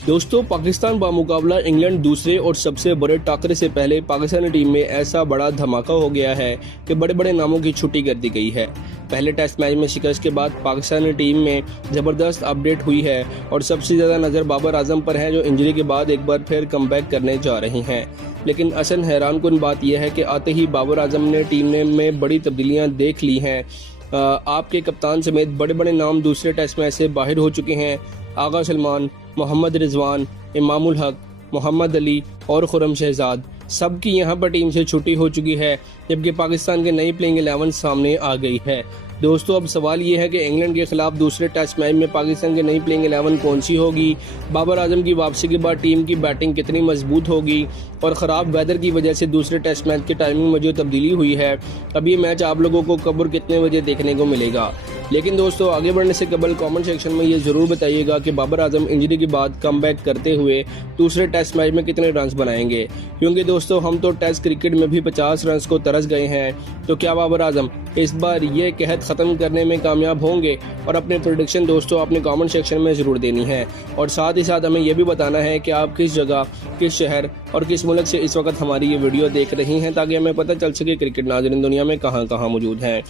दोस्तों, पाकिस्तान बामुकाबला इंग्लैंड दूसरे और सबसे बड़े टाकरे से पहले पाकिस्तानी टीम में ऐसा बड़ा धमाका हो गया है कि बड़े बड़े नामों की छुट्टी कर दी गई है। पहले टेस्ट मैच में शिकस्त के बाद पाकिस्तानी टीम में ज़बरदस्त अपडेट हुई है और सबसे ज़्यादा नज़र बाबर आजम पर है, जो इंजरी के बाद एक बार फिर कमबैक करने जा रहे हैं। लेकिन असल हैरानकुन बात यह है कि आते ही बाबर आजम ने टीम में बड़ी तब्दीलियाँ देख ली हैं। आपके कप्तान समेत बड़े बड़े नाम दूसरे टेस्ट मैच से बाहर हो चुके हैं। आगा सलमान, मोहम्मद रिजवान, इमामुल हक, मोहम्मद अली और खुरम शहजाद सबकी यहां पर टीम से छुट्टी हो चुकी है, जबकि पाकिस्तान के नई प्लेइंग 11 सामने आ गई है। दोस्तों, अब सवाल ये है कि इंग्लैंड के खिलाफ दूसरे टेस्ट मैच में पाकिस्तान की नई प्लेइंग 11 कौन सी होगी। बाबर आजम की वापसी के बाद टीम की बैटिंग कितनी मजबूत होगी और ख़राब वेदर की वजह से दूसरे टेस्ट मैच की टाइमिंग में जो तब्दीली हुई है, अब ये मैच आप लोगों को कब और कितने बजे देखने को मिलेगा। लेकिन दोस्तों, आगे बढ़ने से कबल कमेंट सेक्शन में ये ज़रूर बताइएगा कि बाबर आजम इंजरी के बाद कमबैक करते हुए दूसरे टेस्ट मैच में कितने रन बनाएंगे, क्योंकि दोस्तों हम तो टेस्ट क्रिकेट में भी 50 रन को तरस गए हैं। तो क्या बाबर आजम इस बार ये कहत ख़त्म करने में कामयाब होंगे? और अपने प्रेडिक्शन दोस्तों अपने कमेंट सेक्शन में ज़रूर देनी है और साथ ही साथ हमें यह भी बताना है कि आप किस जगह, किस शहर और किस मुल्क से इस वक्त हमारी ये वीडियो देख रही हैं, ताकि हमें पता चल सके क्रिकेट नाज़रीन दुनिया में कहाँ कहाँ मौजूद हैं।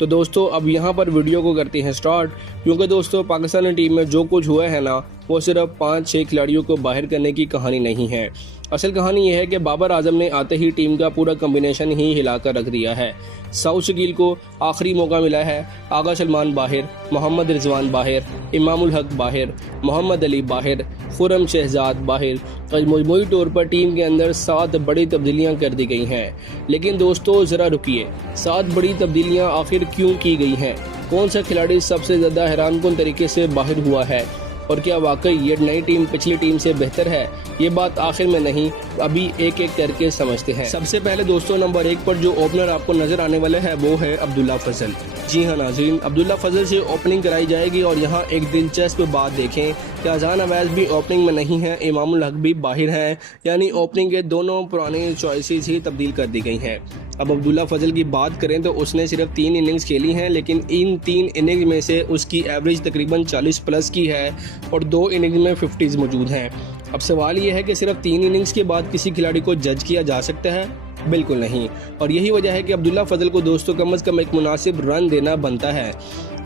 तो दोस्तों, अब यहाँ पर वीडियो को करते हैं स्टार्ट, क्योंकि दोस्तों पाकिस्तानी टीम में जो कुछ हुआ है ना, वो सिर्फ 5-6 खिलाड़ियों को बाहर करने की कहानी नहीं है। असल कहानी यह है कि बाबर आजम ने आते ही टीम का पूरा कॉम्बिनेशन ही हिलाकर रख दिया है। साउथ शकील को आखिरी मौका मिला है। आगा सलमान बाहर, मोहम्मद रिजवान बाहर, इमामुल हक बाहर, मोहम्मद अली बाहर, खुरम शहजाद बाहर। मजमूई तौर पर टीम के अंदर 7 बड़ी तब्दीलियां कर दी गई हैं। लेकिन दोस्तों ज़रा रुकिए, 7 बड़ी तब्दीलियां आखिर क्यों की गई हैं? कौन सा खिलाड़ी सबसे ज़्यादा हैरानकुन तरीके से बाहर हुआ है? और क्या वाकई ये नई टीम पिछली टीम से बेहतर है? ये बात आखिर में नहीं, अभी एक एक करके समझते हैं। सबसे पहले दोस्तों, नंबर 1 पर जो ओपनर आपको नजर आने वाला है वो है अब्दुल्ला फजल। जी हाँ नाज़रीन, अब्दुल्ला फजल से ओपनिंग कराई जाएगी और यहाँ एक दिलचस्प बात देखें कि अजान अवैस भी ओपनिंग में नहीं है, इमामुल हक भी बाहर हैं, यानी ओपनिंग के दोनों पुराने चॉइसेस ही तब्दील कर दी गई हैं। अब अब्दुल्ला फजल की बात करें तो उसने सिर्फ 3 इनिंग्स खेली हैं, लेकिन इन 3 इनिंग्स में से उसकी एवरेज तकरीबन 40 प्लस की है और 2 इनिंग्स में 50s मौजूद हैं। अब सवाल ये है कि सिर्फ 3 इनिंग्स के बाद किसी खिलाड़ी को जज किया जा सकता है? बिल्कुल नहीं। और यही वजह है कि अब्दुल्ला फजल को दोस्तों कम से कम एक मुनासिब रन देना बनता है।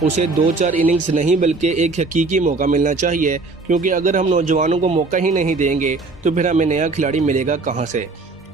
उसे 2-4 इनिंग्स नहीं बल्कि एक हकीकी मौका मिलना चाहिए, क्योंकि अगर हम नौजवानों को मौका ही नहीं देंगे तो फिर हमें नया खिलाड़ी मिलेगा कहाँ से।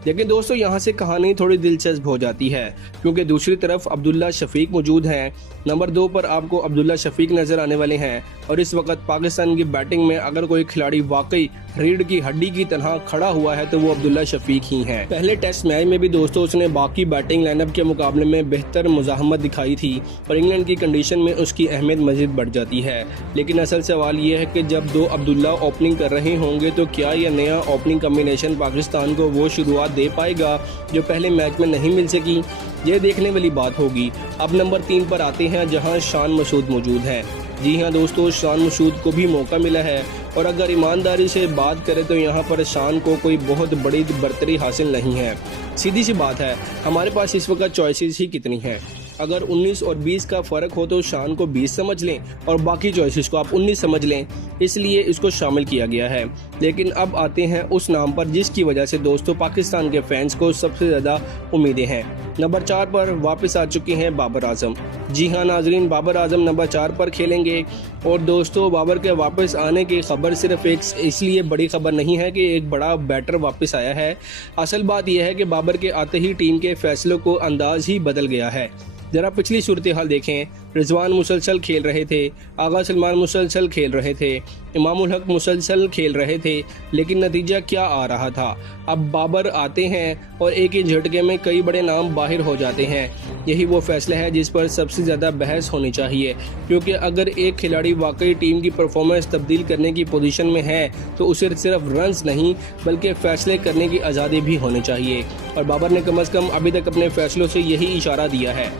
लेकिन दोस्तों यहाँ से कहानी थोड़ी दिलचस्प हो जाती है, क्योंकि दूसरी तरफ अब्दुल्ला शफीक मौजूद हैं। नंबर 2 पर आपको अब्दुल्ला शफीक नज़र आने वाले हैं और इस वक्त पाकिस्तान की बैटिंग में अगर कोई खिलाड़ी वाकई रीढ़ की हड्डी की तरह खड़ा हुआ है तो वो अब्दुल्ला शफीक ही हैं। पहले टेस्ट मैच में भी दोस्तों उसने बाकी बैटिंग लाइनअप के मुकाबले में बेहतर मुज़ाहमत दिखाई थी और इंग्लैंड की कंडीशन में उसकी अहमियत मज़ीद बढ़ जाती है। लेकिन असल सवाल ये है कि जब 2 अब्दुल्ला ओपनिंग कर रहे होंगे तो क्या यह नया ओपनिंग कम्बिनेशन पाकिस्तान को वो शुरुआत दे पाएगा जो पहले मैच में नहीं मिल सकी? ये देखने वाली बात होगी। अब नंबर 3 पर आते हैं, जहां शान मसूद मौजूद है। जी हाँ दोस्तों, शान मसूद को भी मौका मिला है और अगर ईमानदारी से बात करें तो यहाँ पर शान को कोई बहुत बड़ी बर्तरी हासिल नहीं है। सीधी सी बात है, हमारे पास इस वक्त चॉइसेस ही कितनी हैं। अगर 19 और 20 का फ़र्क हो तो शान को 20 समझ लें और बाकी चॉइसेस को आप 19 समझ लें, इसलिए इसको शामिल किया गया है। लेकिन अब आते हैं उस नाम पर जिसकी वजह से दोस्तों पाकिस्तान के फैंस को सबसे ज़्यादा उम्मीदें हैं। नंबर 4 पर वापस आ चुके हैं बाबर आजम। जी हाँ नाजरीन, बाबर आजम नंबर 4 पर खेलेंगे और दोस्तों बाबर के वापस आने की खबर सिर्फ एक इसलिए बड़ी खबर नहीं है कि एक बड़ा बैटर वापस आया है। असल बात यह है कि बाबर के आते ही टीम के फैसलों को अंदाज ही बदल गया है। जरा पिछली सूरत हाल देखें, रिजवान मुसलसल खेल रहे थे, आगा सलमान मुसलसल खेल रहे थे, इमामुल हक मुसलसल खेल रहे थे, लेकिन नतीजा क्या आ रहा था? अब बाबर आते हैं और एक ही झटके में कई बड़े नाम बाहर हो जाते हैं। यही वो फैसला है जिस पर सबसे ज़्यादा बहस होनी चाहिए, क्योंकि अगर एक खिलाड़ी वाकई टीम की परफॉर्मेंस तब्दील करने की पोजीशन में है तो उसे सिर्फ रन्स नहीं बल्कि फैसले करने की आज़ादी भी होनी चाहिए, और बाबर ने कम से कम अभी तक अपने फैसलों से यही इशारा दिया है।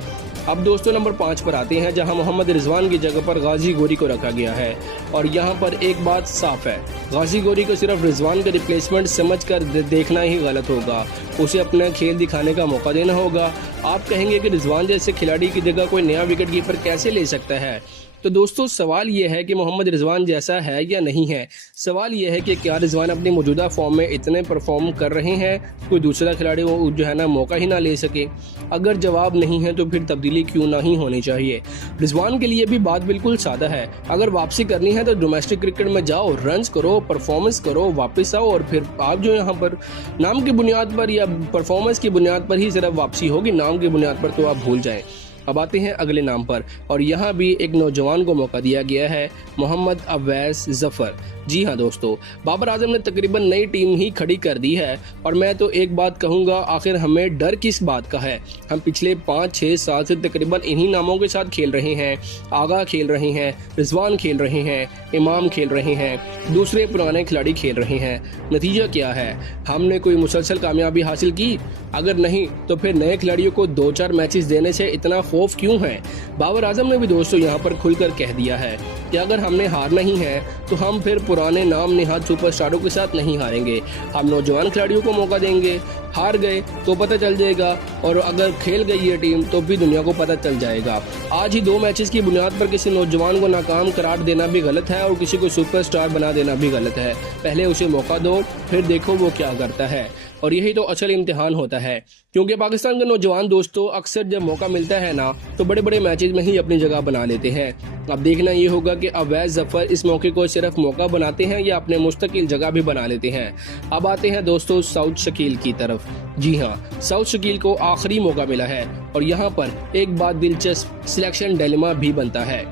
अब दोस्तों नंबर 5 पर आते हैं, जहां मोहम्मद रिजवान की जगह पर गाजी गोरी को रखा गया है। और यहां पर एक बात साफ है, गाजी गोरी को सिर्फ रिजवान का रिप्लेसमेंट समझकर देखना ही गलत होगा। उसे अपना खेल दिखाने का मौका देना होगा। आप कहेंगे कि रिजवान जैसे खिलाड़ी की जगह कोई नया विकेट कीपर कैसे ले सकता है? तो दोस्तों सवाल ये है कि मोहम्मद रिजवान जैसा है या नहीं है। सवाल ये है कि क्या रिजवान अपनी मौजूदा फॉर्म में इतने परफॉर्म कर रहे हैं, कोई दूसरा खिलाड़ी वो जो है ना मौका ही ना ले सके। अगर जवाब नहीं है तो फिर तब्दीली क्यों ना ही होनी चाहिए। रिजवान के लिए भी बात बिल्कुल सादा है, अगर वापसी करनी है तो डोमेस्टिक क्रिकेट में जाओ, रन्स करो, परफॉर्मेंस करो, वापस आओ, और फिर आप जो यहाँ पर नाम की बुनियाद पर या परफॉर्मेंस की बुनियाद पर ही सिर्फ वापसी होगी, नाम की बुनियाद पर तो आप भूल जाएं। अब आते हैं अगले नाम पर, और यहाँ भी एक नौजवान को मौका दिया गया है, मोहम्मद अवैस जफर। जी हाँ दोस्तों, बाबर आजम ने तकरीबन नई टीम ही खड़ी कर दी है, और मैं तो एक बात कहूँगा, आखिर हमें डर किस बात का है। हम पिछले 5-6 साल से तकरीबन इन्हीं नामों के साथ खेल रहे हैं। आगा खेल रहे हैं, रिजवान खेल रहे हैं, इमाम खेल रहे हैं, दूसरे पुराने खिलाड़ी खेल रहे हैं। नतीजा क्या है? हमने कोई मुसलसल कामयाबी हासिल की? अगर नहीं तो फिर नए खिलाड़ियों को 2-4 मैचेस देने से इतना खौफ क्यों है? बाबर आजम ने भी दोस्तों यहाँ पर खुलकर कह दिया है कि अगर हमने हारना ही है तो हम फिर पुराने नाम निहाद सुपरस्टारों के साथ नहीं हारेंगे। हम नौजवान खिलाड़ियों को मौका देंगे। हार गए तो पता चल जाएगा, और अगर खेल गई ये टीम तो भी दुनिया को पता चल जाएगा। आज ही 2 मैचेस की बुनियाद पर किसी नौजवान को नाकाम करार देना भी गलत है, और किसी को सुपरस्टार बना देना भी गलत है। पहले उसे मौका दो, फिर देखो वो क्या करता है, और यही तो असल इम्तिहान होता है। क्योंकि पाकिस्तान के नौजवान दोस्तों अक्सर जब मौका मिलता है ना तो बड़े बड़े मैचेस में ही अपनी जगह बना लेते हैं। अब देखना ये होगा कि अवैस जफर इस मौके को सिर्फ मौका बनाते हैं या अपने मुस्तकिल जगह भी बना लेते हैं। अब आते हैं दोस्तों साउथ शकील की तरफ। जी हाँ, साउथ शकील को आखिरी मौका मिला है, और यहाँ पर एक बात दिलचस्प सिलेक्शन डिलेमा भी बनता है।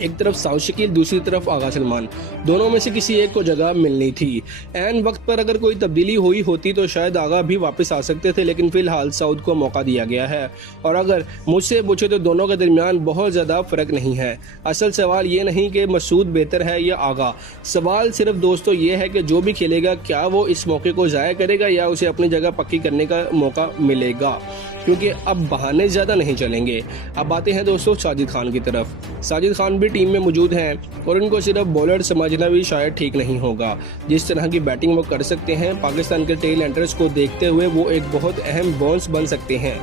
एक तरफ साउथ शकील, दूसरी तरफ आगा सलमान, दोनों में से किसी एक को जगह मिलनी थी। ऐन वक्त पर अगर कोई तब्दीली हुई होती तो शायद आगा भी वापस आ सकते थे, लेकिन फिलहाल साउथ को मौका दिया गया है। और अगर मुझसे पूछे तो दोनों के दरमियान बहुत ज़्यादा फ़र्क नहीं है। असल सवाल ये नहीं कि मसूद बेहतर है या आगा, सवाल सिर्फ दोस्तों ये है कि जो भी खेलेगा क्या वो इस मौके को ज़ाया करेगा या उसे अपनी जगह पक्की करने का मौका मिलेगा, क्योंकि अब बहाने ज़्यादा नहीं चलेंगे। अब आते हैं दोस्तों साजिद खान की तरफ। साजिद खान भी टीम में मौजूद हैं, और उनको सिर्फ बॉलर समझना भी शायद ठीक नहीं होगा। जिस तरह की बैटिंग वो कर सकते हैं, पाकिस्तान के टेल एंडर्स को देखते हुए वो एक बहुत अहम बॉन्स बन सकते हैं।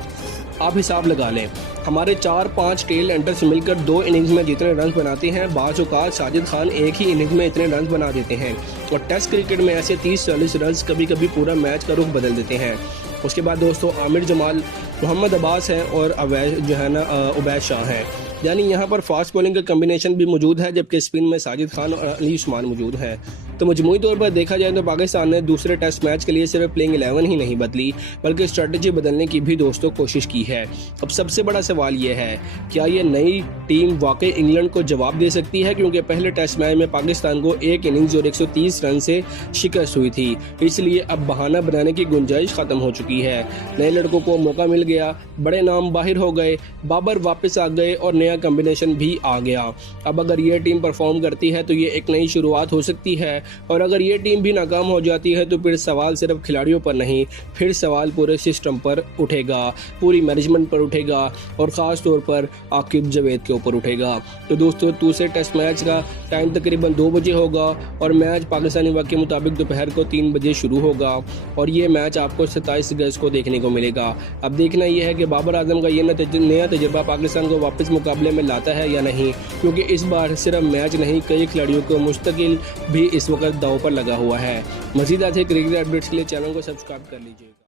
आप हिसाब लगा लें, हमारे 4-5 टेल एंडर्स मिलकर 2 इनिंग्स में जितने रन बनाते हैं, बाज़ औक़ात साजिद खान एक ही इनिंग्स में इतने रन बना देते हैं। और टेस्ट क्रिकेट में ऐसे 30-40 रन कभी कभी पूरा मैच का रुख बदल देते हैं। उसके बाद दोस्तों आमिर जमाल, मोहम्मद अब्बास हैं, और अवैस जो है ना उबैद शाह हैं। यानी यहाँ पर फास्ट बॉलिंग का कम्बिनेशन भी मौजूद है, जबकि स्पिन में साजिद खान और अली उस्मान मौजूद हैं। तो मजमूई तौर पर देखा जाए तो पाकिस्तान ने दूसरे टेस्ट मैच के लिए सिर्फ प्लेइंग 11 ही नहीं बदली, बल्कि स्ट्रेटजी बदलने की भी दोस्तों कोशिश की है। अब सबसे बड़ा सवाल यह है, क्या ये नई टीम वाकई इंग्लैंड को जवाब दे सकती है? क्योंकि पहले टेस्ट मैच में पाकिस्तान को 1 इनिंग्स और 130 रन से शिकस्त हुई थी, इसलिए अब बहाना बनाने की गुंजाइश खत्म हो चुकी है। नए लड़कों को मौका मिल गया, बड़े नाम बाहर हो गए, बाबर वापस आ गए, और नया कम्बिनेशन भी आ गया। अब अगर ये टीम परफॉर्म करती है तो ये एक नई शुरुआत हो सकती है, और अगर ये टीम भी नाकाम हो जाती है तो फिर सवाल सिर्फ खिलाड़ियों पर नहीं, फिर सवाल पूरे सिस्टम पर उठेगा, पूरी मैनेजमेंट पर उठेगा, और ख़ास तौर पर आकिब जावेद के ऊपर उठेगा। तो दोस्तों दूसरे टेस्ट मैच का टाइम तकरीबन 2 बजे होगा, और मैच पाकिस्तानी वक्त के मुताबिक दोपहर को 3 बजे शुरू होगा, और ये मैच आपको 27 अगस्त को देखने को मिलेगा। अब देखना यह है कि बाबर आजम का ये नया तजुर्बा पाकिस्तान को वापस मुकाबले में लाता है या नहीं, क्योंकि इस बार सिर्फ मैच नहीं, कई खिलाड़ियों को मुस्तकिल भी इस वक्त दांव पर लगा हुआ है। मज़ीद ऐसे क्रिकेट अपडेट्स के लिए चैनल को सब्सक्राइब कर लीजिए।